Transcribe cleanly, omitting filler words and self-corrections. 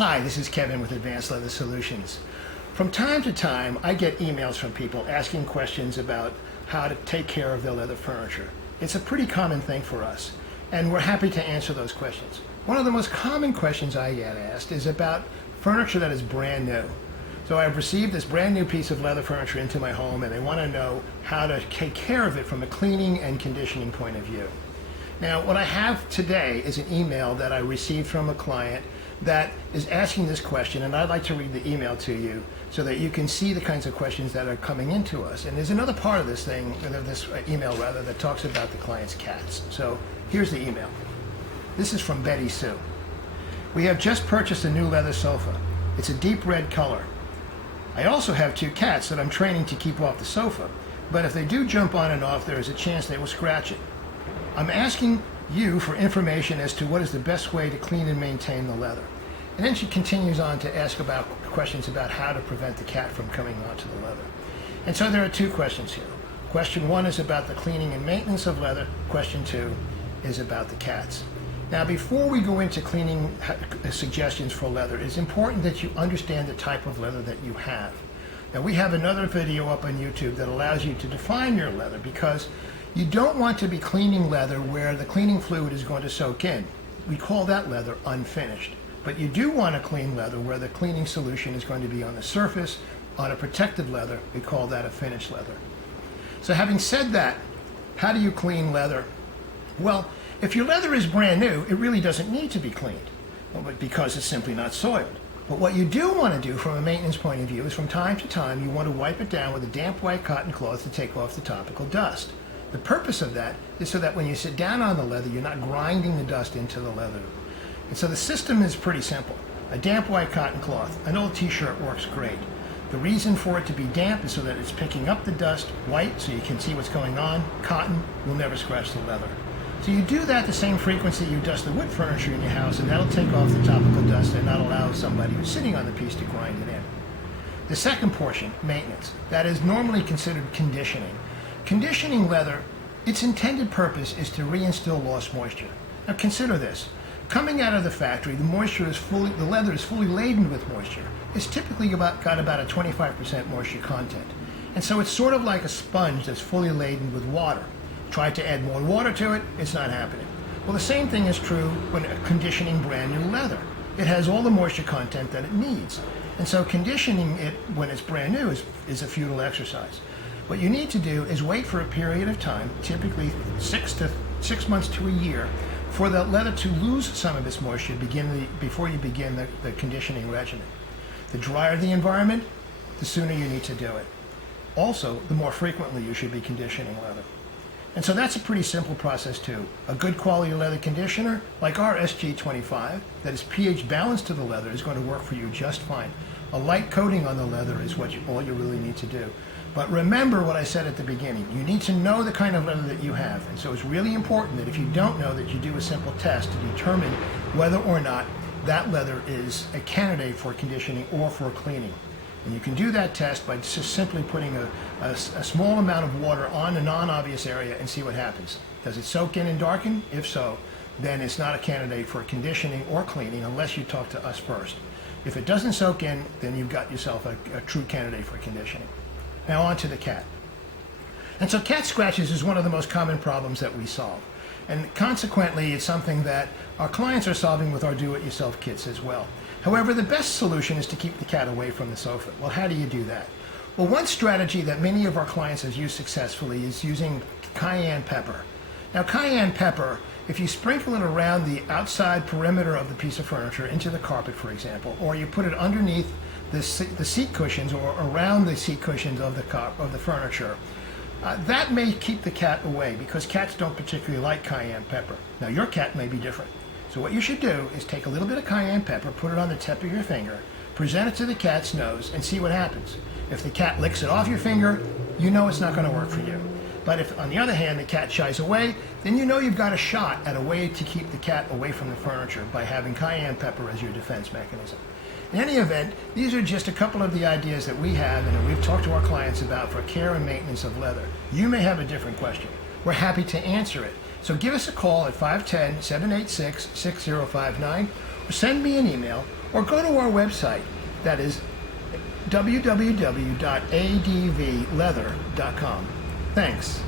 Hi, this is Kevin with Advanced Leather Solutions. From time to time, I get emails from people asking questions about how to take care of their leather furniture. It's a pretty common thing for us, and we're happy to answer those questions. One of the most common questions I get asked is about furniture that is brand new. So I've received this brand new piece of leather furniture into my home, and they want to know how to take care of it from a cleaning and conditioning point of view. Now, what I have today is an email that I received from a client that is asking this question, and I'd like to read the email to you so that you can see the kinds of questions that are coming into us. And there's another part of this thing, this email rather, that talks about the client's cats. So here's the email. This is from Betty Sue. We have just purchased a new leather sofa. It's a deep red color. I also have 2 cats that I'm training to keep off the sofa, but if they do jump on and off, there is a chance they will scratch it. I'm asking you for information as to what is the best way to clean and maintain the leather. And then she continues on to ask about questions about how to prevent the cat from coming onto the leather. And so there are 2 questions here. Question 1 is about the cleaning and maintenance of leather. Question 2 is about the cats. Now, before we go into cleaning suggestions for leather, it's important that you understand the type of leather that you have. Now, we have another video up on YouTube that allows you to define your leather, because you don't want to be cleaning leather where the cleaning fluid is going to soak in. We call that leather unfinished. But you do want to clean leather where the cleaning solution is going to be on the surface, on a protected leather. We call that a finished leather. So having said that, how do you clean leather? Well, if your leather is brand new, it really doesn't need to be cleaned, because it's simply not soiled. But what you do want to do from a maintenance point of view is from time to time you want to wipe it down with a damp white cotton cloth to take off the topical dust. The purpose of that is so that when you sit down on the leather, you're not grinding the dust into the leather. And so the system is pretty simple. A damp white cotton cloth, an old t-shirt works great. The reason for it to be damp is so that it's picking up the dust. White, so you can see what's going on. Cotton will never scratch the leather. So you do that the same frequency you dust the wood furniture in your house, and that'll take off the topical dust and not allow somebody who's sitting on the piece to grind it in. The second portion, maintenance, that is normally considered conditioning. Conditioning leather, its intended purpose is to reinstill lost moisture. Now consider this. Coming out of the factory, the leather is fully laden with moisture. It's typically got about a 25% moisture content. And so it's sort of like a sponge that's fully laden with water. Try to add more water to it, it's not happening. Well, the same thing is true when conditioning brand new leather. It has all the moisture content that it needs. And so conditioning it when it's brand new is a futile exercise. What you need to do is wait for a period of time, typically 6 months to a year, for the leather to lose some of its moisture before you begin the conditioning regimen. The drier the environment, the sooner you need to do it. Also, the more frequently you should be conditioning leather. And so that's a pretty simple process too. A good quality leather conditioner, like our SG25, that is pH balanced to the leather, is going to work for you just fine. A light coating on the leather is all you really need to do. But remember what I said at the beginning. You need to know the kind of leather that you have. And so it's really important that if you don't know, that you do a simple test to determine whether or not that leather is a candidate for conditioning or for cleaning. And you can do that test by just simply putting a small amount of water on a non-obvious area and see what happens. Does it soak in and darken? If so, then it's not a candidate for conditioning or cleaning unless you talk to us first. If it doesn't soak in, then you've got yourself a true candidate for conditioning. Now on to the cat. And so cat scratches is one of the most common problems that we solve. And consequently, it's something that our clients are solving with our do-it-yourself kits as well. However, the best solution is to keep the cat away from the sofa. Well, how do you do that? Well, one strategy that many of our clients have used successfully is using cayenne pepper. Now, cayenne pepper, if you sprinkle it around the outside perimeter of the piece of furniture, into the carpet, for example, or you put it underneath the seat cushions or around the seat cushions of the furniture, that may keep the cat away, because cats don't particularly like cayenne pepper. Now, your cat may be different. So what you should do is take a little bit of cayenne pepper, put it on the tip of your finger, present it to the cat's nose, and see what happens. If the cat licks it off your finger, you know it's not going to work for you. But if, on the other hand, the cat shies away, then you know you've got a shot at a way to keep the cat away from the furniture by having cayenne pepper as your defense mechanism. In any event, these are just a couple of the ideas that we have and that we've talked to our clients about for care and maintenance of leather. You may have a different question. We're happy to answer it. So give us a call at 510-786-6059, send me an email, or go to our website. That is www.advleather.com. Thanks.